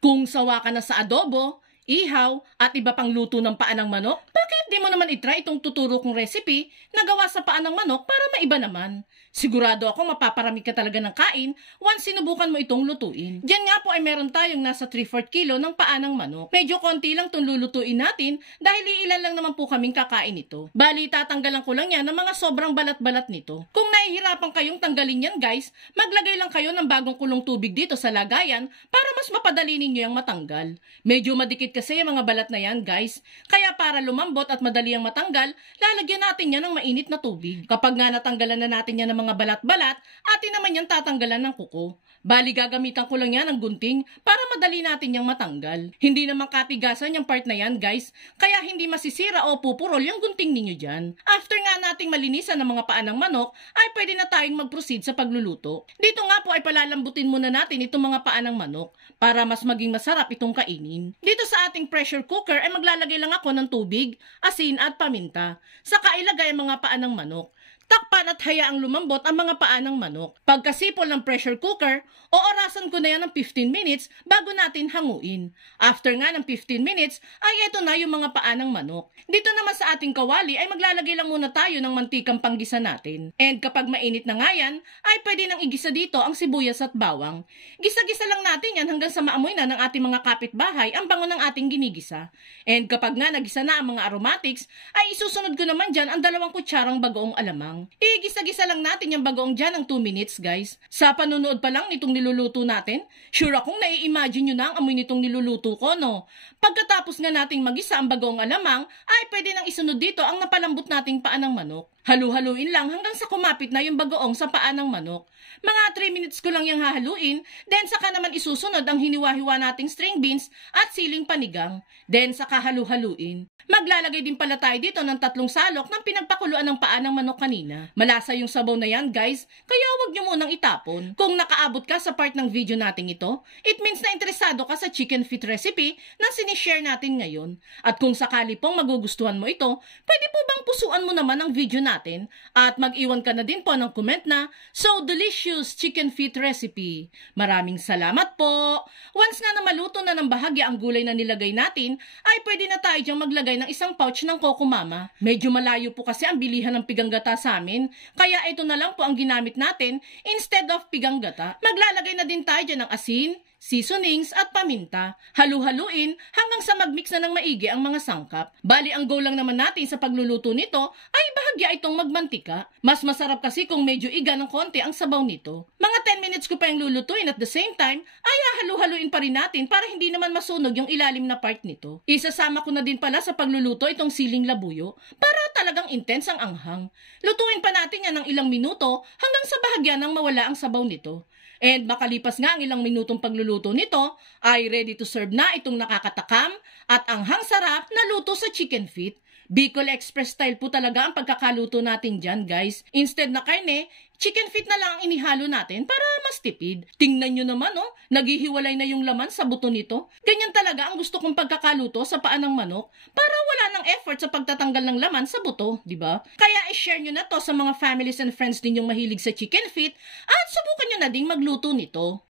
Kung sawa ka na sa adobo, ihaw, at iba pang luto ng paa ng manok, bakit di mo naman itry itong tuturo kong recipe na gawa sa paa ng manok para maiba naman? Sigurado ako mapaparami ka talaga ng kain once sinubukan mo itong lutuin. Diyan nga po ay meron tayong nasa 3/4 kilo ng paa ng manok. Medyo konti lang itong lulutuin natin dahil iilan lang naman po kaming kakain ito. Bali, tatanggalan ko lang yan ng mga sobrang balat-balat nito. Kung nahihirapan kayong tanggalin yan guys, maglagay lang kayo ng bagong kulong tubig dito sa lagayan para mas mapadali ninyo yung matanggal. Medyo madikit kasi yung mga balat na yan guys, kaya para lumambot at madali ang matanggal, lalagyan natin yan ng mainit na tubig. Kapag nga natanggalan na natin yan ng mga balat-balat, atin naman yan tatanggalan ng kuko. Bali, gagamitan ko lang yan ng gunting para madali natin yung matanggal. Hindi naman katigasan yung part na yan guys, kaya hindi masisira o pupurol yung gunting ninyo dyan. After nga nating malinisan ng mga paa ng manok, ay pwede na tayong mag-proceed sa pagluluto. Dito nga po ay palalambutin muna natin itong mga paa ng manok para mas maging masarap itong kainin. Dito sa ating pressure cooker ay maglalagay lang ako ng tubig, asin at paminta. Saka ilagay ang mga paa ng manok. Takpan at hayaang lumambot ang mga paa ng manok. Pagkasipol ng pressure cooker, oorasan ko na yan ng 15 minutes bago natin hanguin. After nga ng 15 minutes, ay eto na yung mga paa ng manok. Dito naman sa ating kawali ay maglalagay lang muna tayo ng mantikang panggisa natin. And kapag mainit na nga yan, ay pwede nang igisa dito ang sibuyas at bawang. Gisa-gisa lang natin yan hanggang sa maamoy na ng ating mga kapitbahay ang bango ng ating ginigisa. And kapag nga nagisa na ang mga aromatics, ay isusunod ko naman dyan ang 2 kutsarang bagoong alamang. Igisa-gisa lang natin yung bagoong dyan ng 2 minutes guys. Sa panunood pa lang nitong niluluto natin, sure akong nai-imagine nyo na ang amoy nitong niluluto ko, no? Pagkatapos nga nating magisa ang bagoong alamang, ay pwede nang isunod dito ang napalambot nating paa ng manok. Halu-haluin lang hanggang sa kumapit na yung bagoong sa paa ng manok. Mga 3 minutes ko lang yung hahaluin, then saka naman isusunod ang hiniwa-hiwa nating string beans at siling panigang. Then saka halu-haluin. Maglalagay din pala tayo dito ng 3 salok ng pinagpakuluan ng paa ng manok kanina. Malasa yung sabaw na yan guys, kaya huwag nyo munang itapon. Kung nakaabot ka sa part ng video natin ito, it means na interesado ka sa chicken feet recipe na sinishare natin ngayon. At kung sakali pong magugustuhan mo ito, pwede po bang pusuan mo naman ang video natin at mag-iwan ka na din po ng comment na "So delicious chicken feet recipe." Maraming salamat po! Once nga na maluto na ng bahagya ang gulay na nilagay natin, ay pwede na tayo dyang maglagay ng isang pouch ng Coco Mama. Medyo malayo po kasi ang bilihan ng piganggata sa amin, kaya ito na lang po ang ginamit natin instead of piganggata. Maglalagay na din tayo dyan ng asin, seasonings at paminta. Halu-haluin hanggang sa magmix na ng maigi ang mga sangkap. Bali, ang goal lang naman natin sa pagluluto nito ay bahagya itong magmantika. Mas masarap kasi kung medyo iga ng konti ang sabaw nito. Mga 10 minutes ko pa yung lulutuin at the same time ay halu-haluin pa rin natin para hindi naman masunog yung ilalim na part nito. Isasama ko na din pala sa pagluluto itong siling labuyo para talagang intense ang anghang. Lutuin pa natin yan ng ilang minuto hanggang sa bahagya nang mawala ang sabaw nito. And makalipas nga ang ilang minutong pagluluto nito, ay ready to serve na itong nakakatakam at anghang sarap na luto sa chicken feet. Bicol Express style po talaga ang pagkakaluto natin dyan guys. Instead na karne, chicken feet na lang ang inihalo natin para mas tipid. Tingnan nyo naman oh, naghihiwalay na yung laman sa buto nito. Ganyan talaga ang gusto kong pagkakaluto sa paa ng manok para wala ng effort sa pagtatanggal ng laman sa buto, di ba? Kaya i-share nyo na to sa mga families and friends ninyong mahilig sa chicken feet at subukan nyo na ding magluto nito.